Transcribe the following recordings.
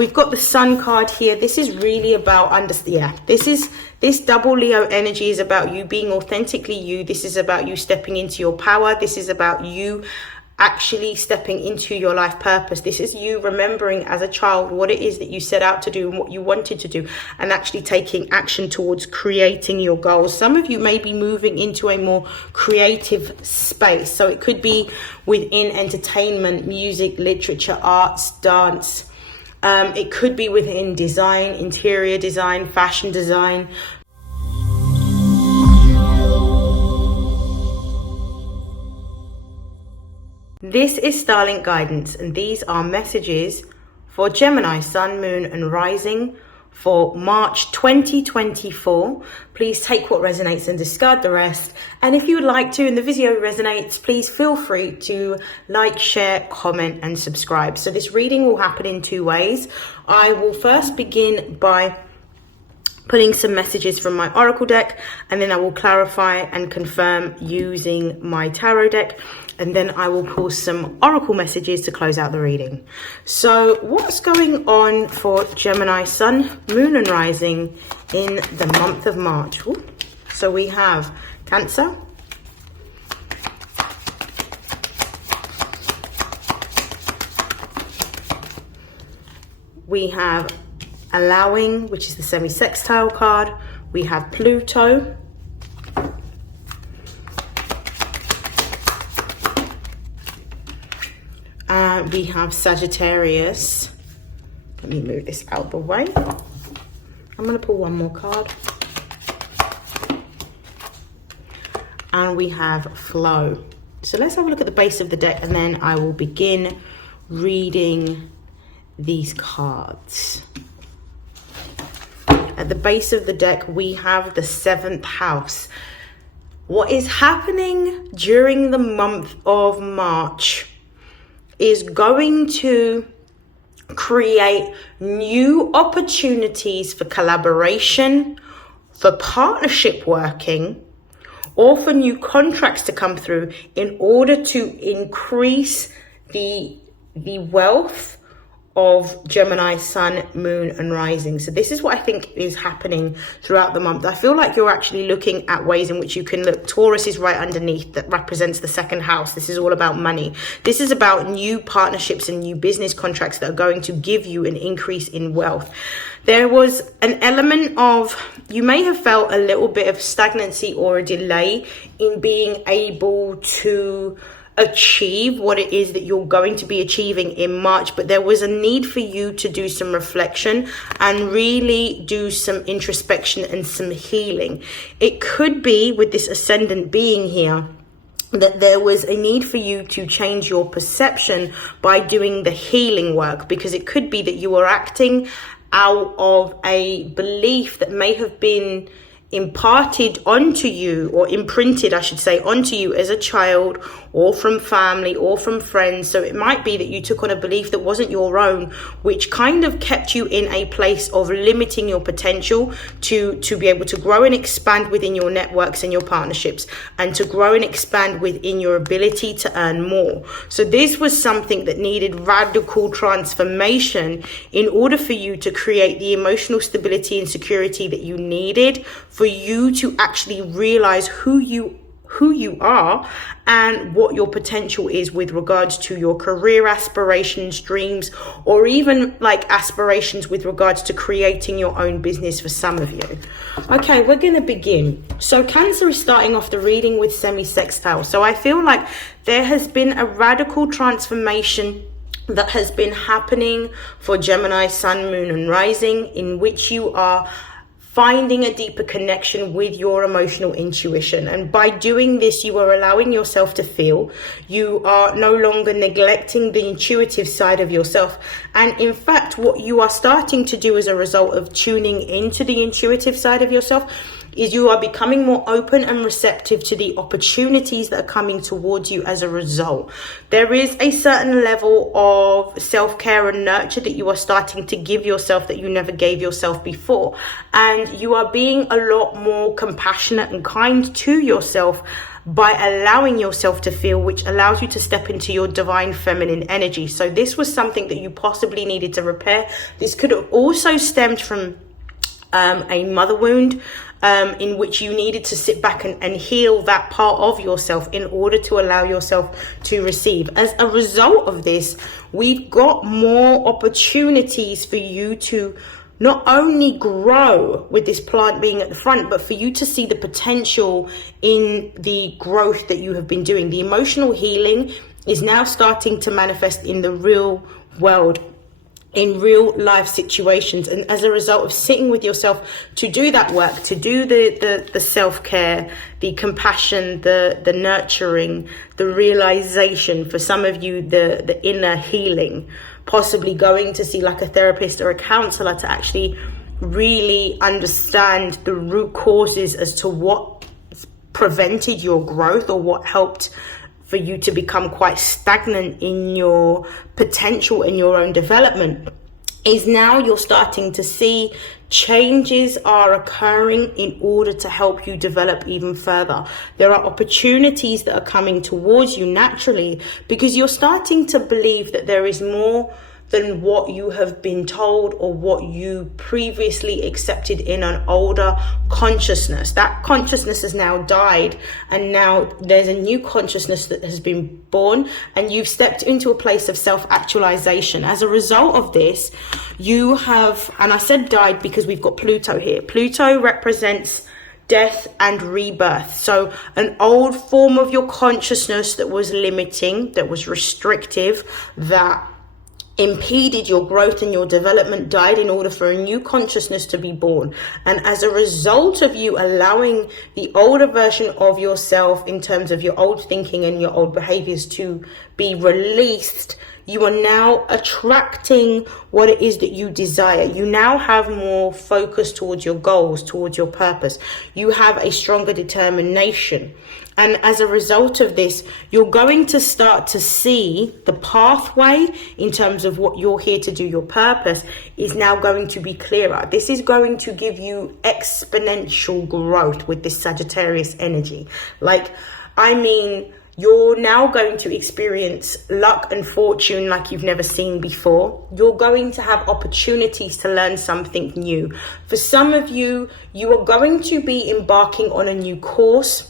we've got the Sun card here. This is really about this double Leo energy is about you being authentically you. This is about you stepping into your power. This is about you actually stepping into your life purpose. This is you remembering as a child what it is that you set out to do and what you wanted to do, and actually taking action towards creating your goals. Some of you may be moving into a more creative space. So it could be within entertainment, music, literature, arts, dance. It could be within design, interior design, fashion design. This is StarLink guidance, and these are messages for Gemini, Sun, Moon, and Rising for March 2024. Please take what resonates and discard the rest. And if you would like to, and the video resonates, please feel free to like, share, comment, and subscribe. So this reading will happen in two ways. I will first begin by pulling some messages from my oracle deck, and then I will clarify and confirm using my tarot deck, and then I will pull some oracle messages to close out the reading. So what's going on for Gemini, Sun, Moon, and Rising in the month of March? Ooh. So we have Cancer, we have Allowing, which is the semi-sextile card. We have Pluto. We have Sagittarius. Let me move this out the way. I'm going to pull one more card. And we have Flow. So let's have a look at the base of the deck, and then I will begin reading these cards. At the base of the deck, we have the 7th house. What is happening during the month of March is going to create new opportunities for collaboration, for partnership working, or for new contracts to come through in order to increase the wealth of Gemini, Sun, Moon, and Rising. So this is what I think is happening throughout the month. I feel like you're actually looking at ways in which you can look. Taurus is right underneath, that represents the 2nd house. This is all about money. This is about new partnerships and new business contracts that are going to give you an increase in wealth. There was an element of, you may have felt a little bit of stagnancy or a delay in being able to achieve what it is that you're going to be achieving in March, but there was a need for you to do some reflection and really do some introspection and some healing. It could be, with this ascendant being here, that there was a need for you to change your perception by doing the healing work, because it could be that you were acting out of a belief that may have been imparted onto you, or imprinted, I should say, onto you as a child, or from family, or from friends. So it might be that you took on a belief that wasn't your own, which kind of kept you in a place of limiting your potential to be able to grow and expand within your networks and your partnerships, and to grow and expand within your ability to earn more. So this was something that needed radical transformation in order for you to create the emotional stability and security that you needed for you to actually realize who you are and what your potential is with regards to your career aspirations, dreams, or even like aspirations with regards to creating your own business for some of you. Okay, we're going to begin. So Cancer is starting off the reading with semi-sextile. So I feel like there has been a radical transformation that has been happening for Gemini, Sun, Moon, and Rising, in which you are finding a deeper connection with your emotional intuition. And by doing this, you are allowing yourself to feel. You are no longer neglecting the intuitive side of yourself. And in fact, what you are starting to do as a result of tuning into the intuitive side of yourself is you are becoming more open and receptive to the opportunities that are coming towards you as a result. There is a certain level of self-care and nurture that you are starting to give yourself that you never gave yourself before. And you are being a lot more compassionate and kind to yourself by allowing yourself to feel, which allows you to step into your divine feminine energy. So this was something that you possibly needed to repair. This could have also stemmed from a mother wound, in which you needed to sit back and heal that part of yourself in order to allow yourself to receive. As a result of this, we've got more opportunities for you to not only grow with this plant being at the front, but for you to see the potential in the growth that you have been doing. The emotional healing is now starting to manifest in the real world, in real life situations. And as a result of sitting with yourself to do that work, to do the self-care, the compassion, the nurturing, the realization, for some of you, the inner healing, possibly going to see like a therapist or a counselor to actually really understand the root causes as to what prevented your growth, or what helped for you to become quite stagnant in your potential in your own development, is now you're starting to see changes are occurring in order to help you develop even further. There are opportunities that are coming towards you naturally, because you're starting to believe that there is more than what you have been told or what you previously accepted in an older consciousness. That consciousness has now died, and now there's a new consciousness that has been born, and you've stepped into a place of self-actualization. As a result of this, you have, and I said died because we've got Pluto here. Pluto represents death and rebirth. So an old form of your consciousness that was limiting, that was restrictive, that impeded your growth and your development died in order for a new consciousness to be born. And as a result of you allowing the older version of yourself, in terms of your old thinking and your old behaviors, to be released, you are now attracting what it is that you desire. You now have more focus towards your goals, towards your purpose. You have a stronger determination. And as a result of this, you're going to start to see the pathway in terms of what you're here to do. Your purpose is now going to be clearer. This is going to give you exponential growth with this Sagittarius energy. You're now going to experience luck and fortune like you've never seen before. You're going to have opportunities to learn something new. For some of you, you are going to be embarking on a new course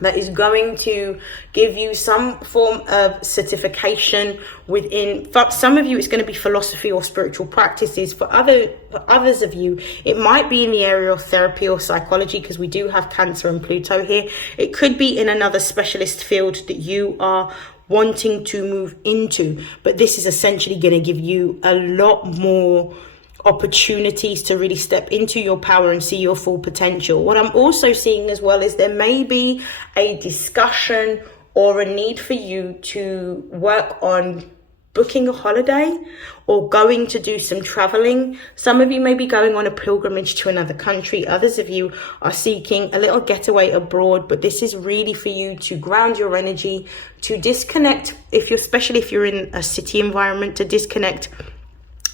that is going to give you some form of certification within. For some of you, it's going to be philosophy or spiritual practices. For others of you, it might be in the area of therapy or psychology, because we do have Cancer and Pluto here. It could be in another specialist field that you are wanting to move into, but this is essentially going to give you a lot more opportunities to really step into your power and see your full potential. What I'm also seeing as well is there may be a discussion or a need for you to work on booking a holiday or going to do some traveling. Some of you may be going on a pilgrimage to another country. Others of you are seeking a little getaway abroad, but this is really for you to ground your energy, to disconnect, especially if you're in a city environment, to disconnect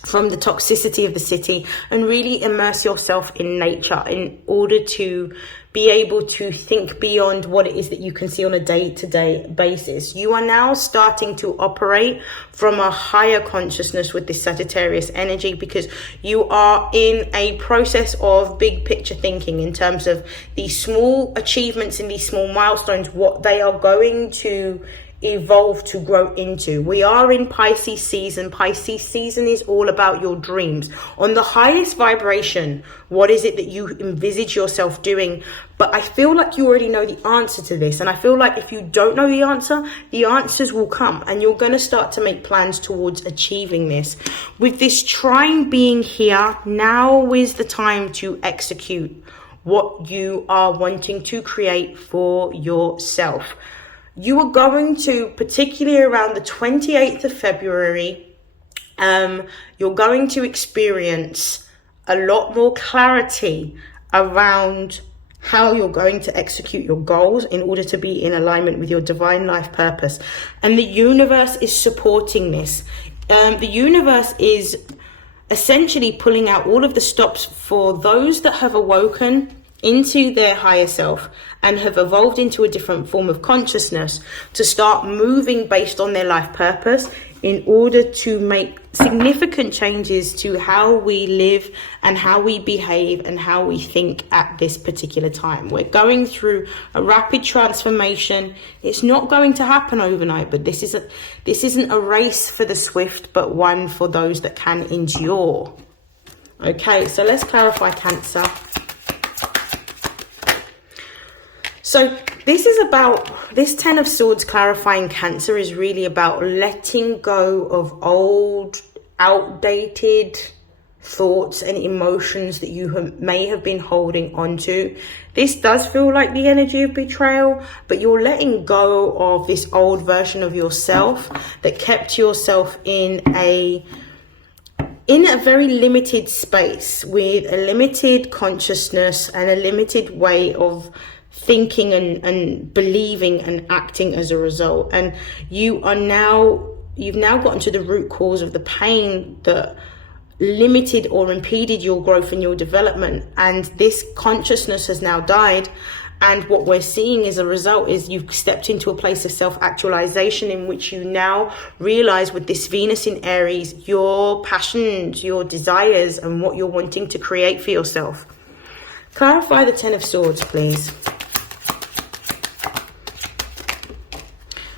from the toxicity of the city and really immerse yourself in nature in order to be able to think beyond what it is that you can see on a day-to-day basis. You are now starting to operate from a higher consciousness with this Sagittarius energy, because you are in a process of big picture thinking in terms of these small achievements and these small milestones, what they are going to evolve to grow into. We are in Pisces season. Pisces season is all about your dreams. On the highest vibration, what is it that you envisage yourself doing? But I feel like you already know the answer to this. And I feel like if you don't know the answers will come, and you're going to start to make plans towards achieving this. With this trine being here, now is the time to execute what you are wanting to create for yourself. You are going to, particularly around the 28th of February, you're going to experience a lot more clarity around how you're going to execute your goals in order to be in alignment with your divine life purpose. And the universe is supporting this. The universe is essentially pulling out all of the stops for those that have awoken into their higher self and have evolved into a different form of consciousness to start moving based on their life purpose in order to make significant changes to how we live and how we behave and how we think at this particular time. We're going through a rapid transformation. It's not going to happen overnight, but this isn't a race for the swift, but one for those that can endure. Okay, so let's clarify Cancer. So this 10 of Swords clarifying Cancer is really about letting go of old, outdated thoughts and emotions that you may have been holding onto. This does feel like the energy of betrayal, but you're letting go of this old version of yourself that kept yourself in a very limited space with a limited consciousness and a limited way of thinking and believing and acting as a result. And you've now gotten to the root cause of the pain that limited or impeded your growth and your development, and this consciousness has now died. And what we're seeing as a result is you've stepped into a place of self-actualization in which you now realize, with this Venus in Aries, your passions, your desires, and what you're wanting to create for yourself. Clarify the 10 of Swords, please.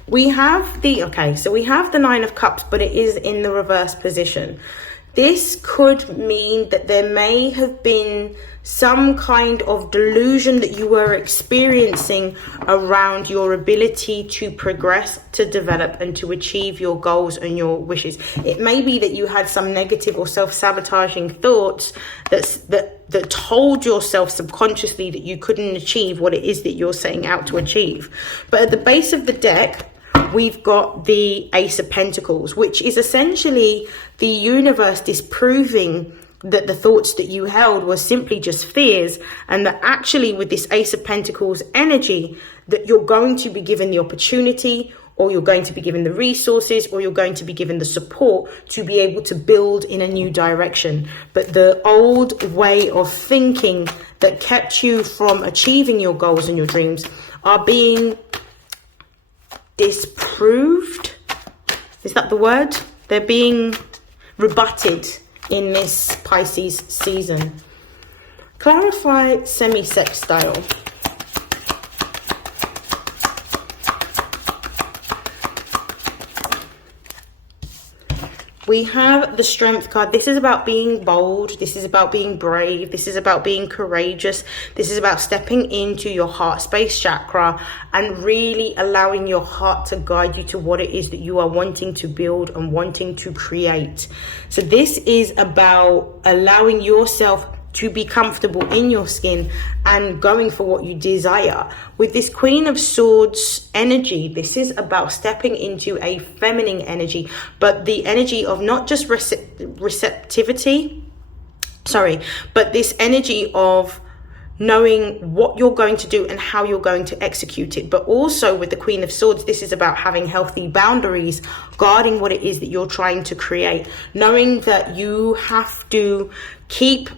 We have the 9 of Cups, but it is in the reverse position. This could mean that there may have been some kind of delusion that you were experiencing around your ability to progress, to develop, and to achieve your goals and your wishes. It may be that you had some negative or self-sabotaging thoughts that told yourself subconsciously that you couldn't achieve what it is that you're setting out to achieve. But at the base of the deck, we've got the Ace of Pentacles, which is essentially the universe disproving that the thoughts that you held were simply just fears, and that actually with this Ace of Pentacles energy, that you're going to be given the opportunity, or you're going to be given the resources, or you're going to be given the support to be able to build in a new direction. But the old way of thinking that kept you from achieving your goals and your dreams are being disproved. Is that the word? They're being rebutted in this Pisces season. Clarify semi-sextile. We have the Strength card. This is about being bold. This is about being brave. This is about being courageous. This is about stepping into your heart space chakra and really allowing your heart to guide you to what it is that you are wanting to build and wanting to create. So this is about allowing yourself to be comfortable in your skin and going for what you desire. With this Queen of Swords energy, this is about stepping into a feminine energy, but the energy of not just receptivity, but this energy of knowing what you're going to do and how you're going to execute it. But also with the Queen of Swords, this is about having healthy boundaries, guarding what it is that you're trying to create, knowing that you have to keep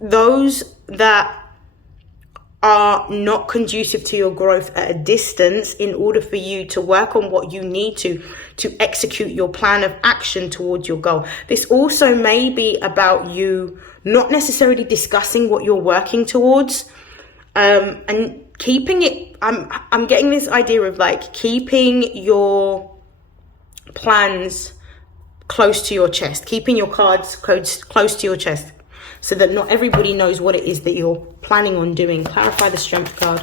those that are not conducive to your growth at a distance in order for you to work on what you need to execute your plan of action towards your goal. This also may be about you not necessarily discussing what you're working towards, and keeping it, I'm getting this idea of like keeping your plans close to your chest, keeping your cards close to your chest, so that not everybody knows what it is that you're planning on doing. Clarify the Strength card.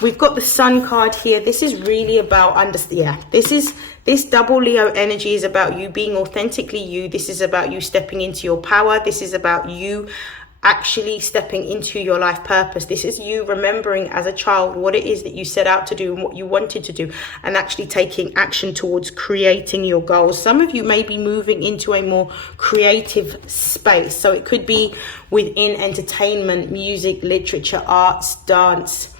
We've got the Sun card here. This is really about this double Leo energy is about you being authentically you. This is about you stepping into your power. This is about you actually stepping into your life purpose. This is you remembering as a child what it is that you set out to do and what you wanted to do, and actually taking action towards creating your goals. Some of you may be moving into a more creative space, so it could be within entertainment, music, literature, arts, dance.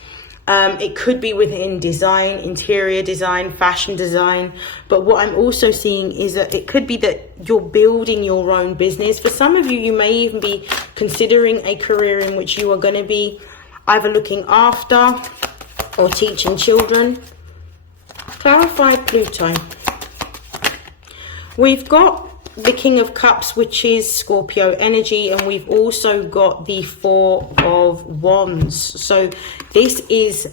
It could be within design, interior design, fashion design. But what I'm also seeing is that it could be that you're building your own business. For some of you, you may even be considering a career in which you are going to be either looking after or teaching children. Clarify Pluto. We've got the King of Cups, which is Scorpio energy, and we've also got the Four of Wands. So this is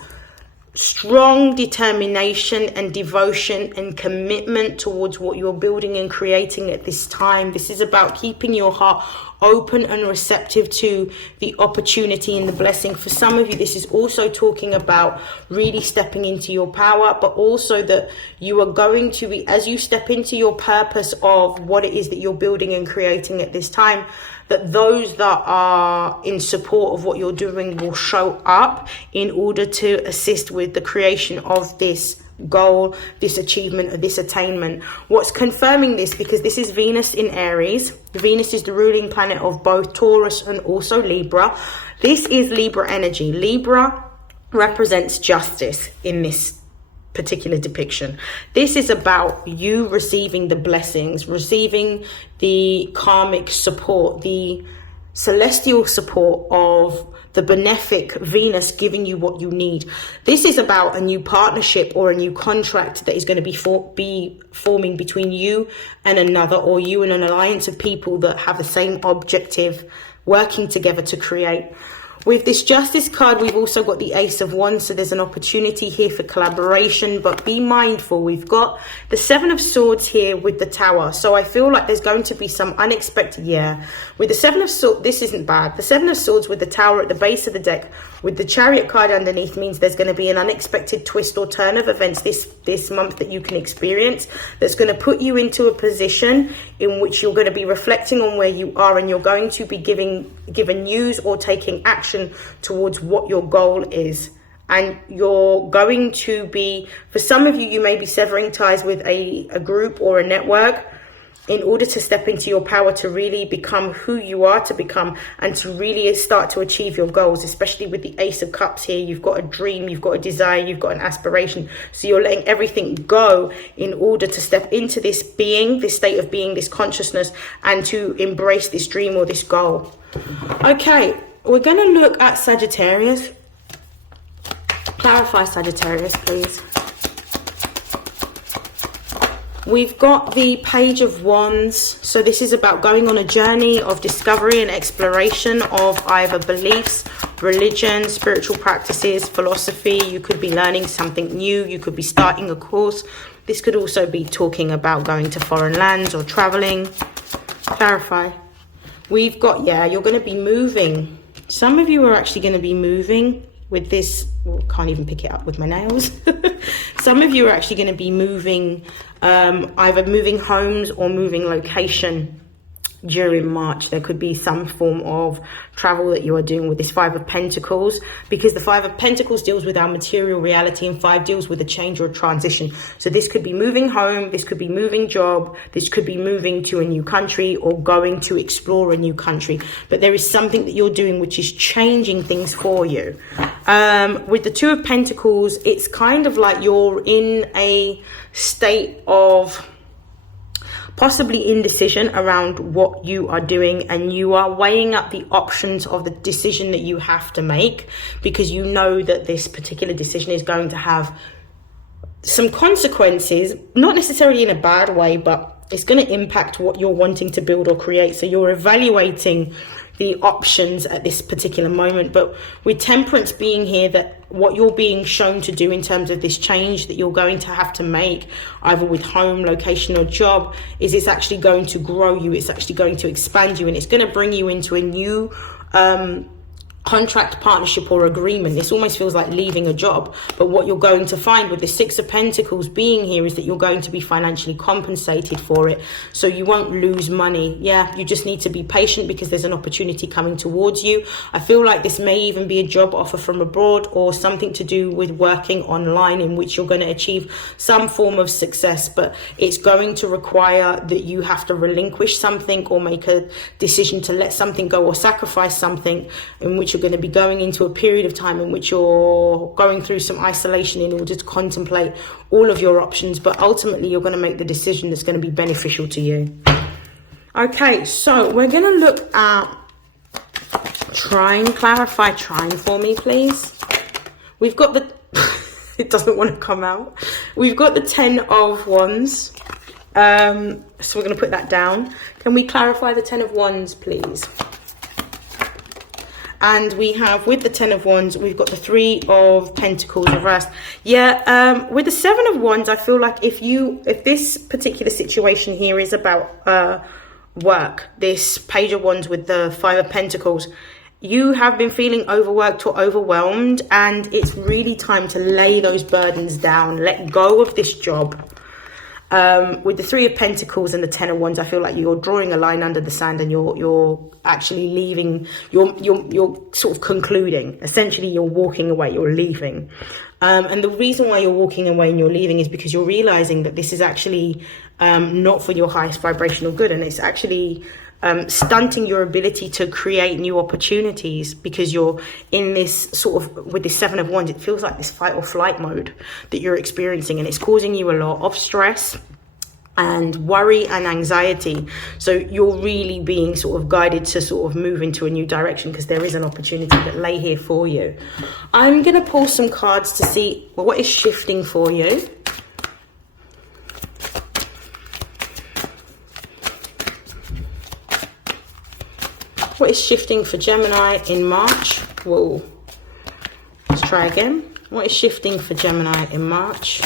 strong determination and devotion and commitment towards what you're building and creating at this time. This is about keeping your heart open and receptive to the opportunity and the blessing. For some of you, this is also talking about really stepping into your power, but also that you are going to be, as you step into your purpose of what it is that you're building and creating at this time, that those that are in support of what you're doing will show up in order to assist with the creation of this goal, this achievement, or this attainment. What's confirming this, because this is Venus in Aries. Venus is the ruling planet of both Taurus and also Libra. This is Libra energy. Libra represents justice in this particular depiction. This is about you receiving the blessings, receiving the karmic support, the celestial support of the benefic Venus giving you what you need. This is about a new partnership or a new contract that is going to be forming between you and another, or you and an alliance of people that have the same objective, working together to create. With this Justice card, we've also got the Ace of Wands, so there's an opportunity here for collaboration, but be mindful. We've got the Seven of Swords here with the Tower, so I feel like there's going to be some unexpected, with the Seven of Swords, this isn't bad. The Seven of Swords with the Tower at the base of the deck, with the Chariot card underneath, means there's going to be an unexpected twist or turn of events this month that you can experience, that's going to put you into a position in which you're going to be reflecting on where you are, and you're going to be given news or taking action towards what your goal is. And you're going to be, for some of you, you may be severing ties with a group or a network in order to step into your power, to really become who you are to become, and to really start to achieve your goals. Especially with the Ace of Cups here, you've got a dream, you've got a desire, you've got an aspiration, so you're letting everything go in order to step into this being, this state of being, this consciousness, and to embrace this dream or this goal. Okay, we're going to look at Sagittarius. Clarify Sagittarius, please. We've got the Page of Wands. So this is about going on a journey of discovery and exploration of either beliefs, religion, spiritual practices, philosophy. You could be learning something new. You could be starting a course. This could also be talking about going to foreign lands or traveling. Clarify. We've got, you're going to be moving. Some of you are actually going to be moving with this. Can't even pick it up with my nails. Some of you are actually going to be moving, either moving homes or moving location during March. There could be some form of travel that you are doing with this Five of Pentacles, because the Five of Pentacles deals with our material reality and Five deals with a change or a transition. So this could be moving home, this could be moving job, this could be moving to a new country or going to explore a new country. But there is something that you're doing which is changing things for you. With the Two of Pentacles, it's kind of like you're in a state of possibly indecision around what you are doing, and you are weighing up the options of the decision that you have to make, because you know that this particular decision is going to have some consequences, not necessarily in a bad way, but it's going to impact what you're wanting to build or create. So you're evaluating the options at this particular moment. But with Temperance being here, that what you're being shown to do in terms of this change that you're going to have to make, either with home, location or job, is it's actually going to grow you, it's actually going to expand you, and it's going to bring you into a new contract, partnership or agreement. This almost feels like leaving a job, but what you're going to find with the Six of Pentacles being here is that you're going to be financially compensated for it, so you won't lose money. You just need to be patient, because there's an opportunity coming towards you. I feel like this may even be a job offer from abroad, or something to do with working online, in which you're going to achieve some form of success, but it's going to require that you have to relinquish something or make a decision to let something go or sacrifice something, in which you're going to be going into a period of time in which you're going through some isolation in order to contemplate all of your options, but ultimately you're going to make the decision that's going to be beneficial to you. Okay, so we're going to look at Try and clarify. Try for me, please. We've got the... it doesn't want to come out. We've got the 10 of Wands. So we're going to put that down. Can we clarify the 10 of Wands, please? And we have, with the 10 of Wands, we've got the 3 of Pentacles reversed. Yeah, with the 7 of Wands, I feel like if this particular situation here is about work, this Page of Wands with the 5 of Pentacles, you have been feeling overworked or overwhelmed, and it's really time to lay those burdens down. Let go of this job. With the 3 of Pentacles and the 10 of Wands, I feel like you're drawing a line under the sand, and you're actually leaving. You're sort of concluding. Essentially, you're walking away. You're leaving. And the reason why you're walking away and you're leaving is because you're realizing that this is actually not for your highest vibrational good, and it's actually stunting your ability to create new opportunities, because you're in this sort of, with this 7 of Wands, it feels like this fight or flight mode that you're experiencing, and it's causing you a lot of stress and worry and anxiety. So you're really being sort of guided to sort of move into a new direction, because there is an opportunity that lay here for you. I'm going to pull some cards to see what is shifting for you. What is shifting for Gemini in March? Whoa. Let's try again. What is shifting for Gemini in March?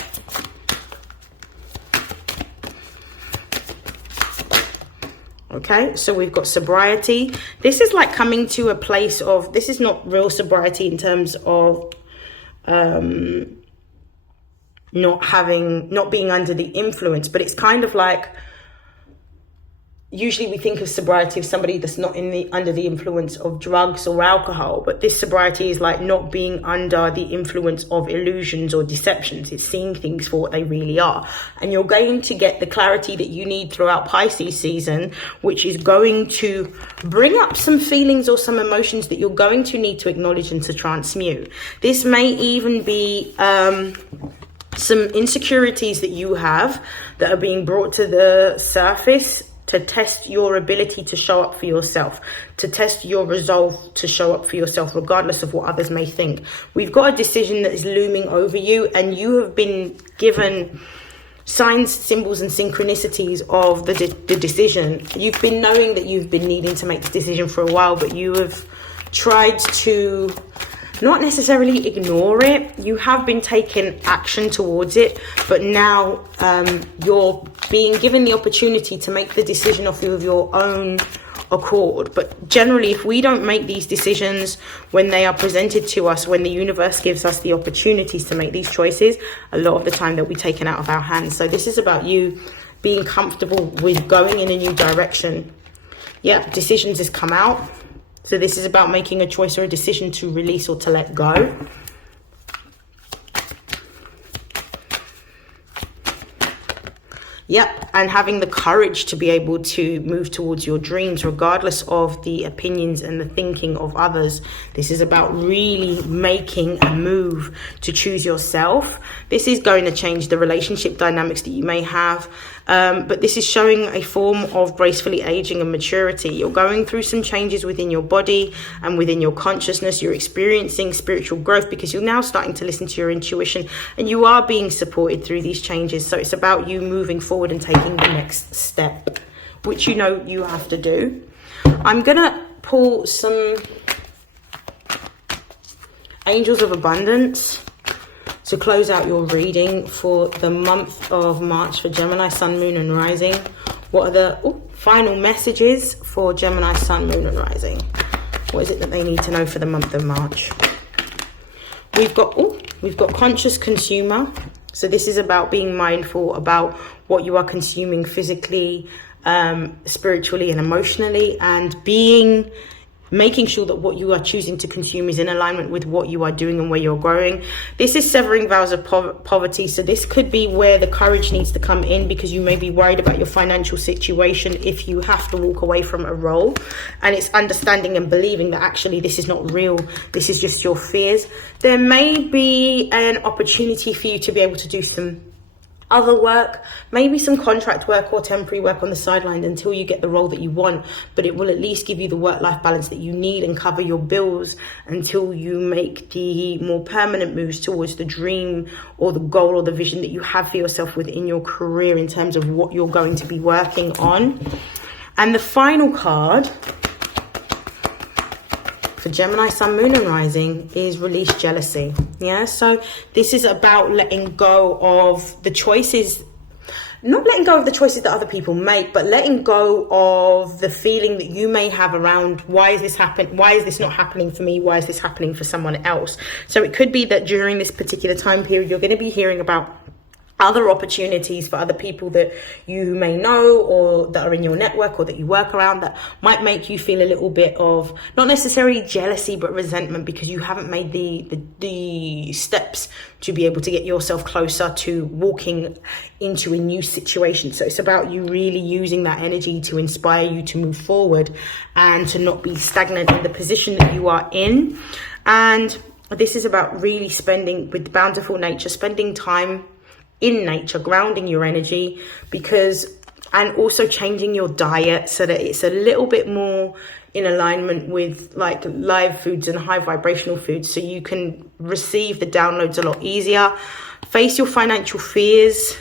Okay, so we've got sobriety. This is like coming to a place of, this is not real sobriety in terms of not being under the influence, but it's kind of like, usually we think of sobriety of somebody that's not under the influence of drugs or alcohol, but this sobriety is like not being under the influence of illusions or deceptions. It's seeing things for what they really are. And you're going to get the clarity that you need throughout Pisces season, which is going to bring up some feelings or some emotions that you're going to need to acknowledge and to transmute. This may even be some insecurities that you have that are being brought to the surface, to test your ability to show up for yourself, to test your resolve to show up for yourself, regardless of what others may think. We've got a decision that is looming over you, and you have been given signs, symbols, and synchronicities of the decision. You've been knowing that you've been needing to make the decision for a while, but you have tried to not necessarily ignore it. You have been taking action towards it, but now you're being given the opportunity to make the decision off of your own accord. But generally, if we don't make these decisions when they are presented to us, when the universe gives us the opportunities to make these choices, a lot of the time they'll be taken out of our hands. So this is about you being comfortable with going in a new direction. Yeah, decisions has come out. So this is about making a choice or a decision to release or to let go. Yep, and having the courage to be able to move towards your dreams, regardless of the opinions and the thinking of others. This is about really making a move to choose yourself. This is going to change the relationship dynamics that you may have. But this is showing a form of gracefully aging and maturity. You're going through some changes within your body and within your consciousness. You're experiencing spiritual growth because you're now starting to listen to your intuition, and you are being supported through these changes. So it's about you moving forward and taking the next step, which you know you have to do. I'm going to pull some Angels of Abundance to close out your reading for the month of March for Gemini, Sun, Moon and Rising. What are the final messages for Gemini, Sun, Moon and Rising? What is it that they need to know for the month of March? We've got conscious consumer. So this is about being mindful about what you are consuming physically, spiritually and emotionally, and making sure that what you are choosing to consume is in alignment with what you are doing and where you're growing. This is severing vows of poverty. So this could be where the courage needs to come in, because you may be worried about your financial situation if you have to walk away from a role. And it's understanding and believing that actually this is not real. This is just your fears. There may be an opportunity for you to be able to do some other work, maybe some contract work or temporary work on the sideline until you get the role that you want, but it will at least give you the work-life balance that you need and cover your bills until you make the more permanent moves towards the dream or the goal or the vision that you have for yourself within your career in terms of what you're going to be working on. And the final card for Gemini, Sun, Moon and Rising is release jealousy. Yeah, so this is about letting go of the choices, not letting go of the choices that other people make, but letting go of the feeling that you may have around why is this not happening for me? Why is this happening for someone else? So it could be that during this particular time period, you're going to be hearing about other opportunities for other people that you may know or that are in your network or that you work around that might make you feel a little bit of not necessarily jealousy but resentment because you haven't made the steps to be able to get yourself closer to walking into a new situation. So it's about you really using that energy to inspire you to move forward and to not be stagnant in the position that you are in. And this is about really spending with bountiful nature, spending time in nature, grounding your energy, and also changing your diet so that it's a little bit more in alignment with like live foods and high vibrational foods so you can receive the downloads a lot easier. Face your financial fears,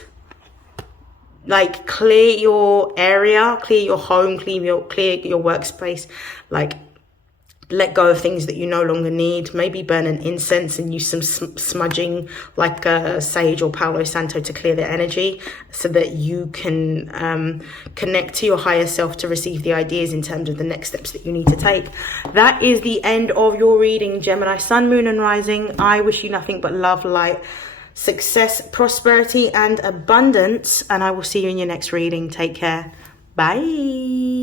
like clear your area, clear your home, clear your workspace, like let go of things that you no longer need. Maybe burn an incense and use some smudging like sage or Palo Santo to clear the energy so that you can connect to your higher self to receive the ideas in terms of the next steps that you need to take. That is the end of your reading, Gemini, Sun, Moon and Rising. I wish you nothing but love, light, success, prosperity and abundance, and I will see you in your next reading. Take care. Bye.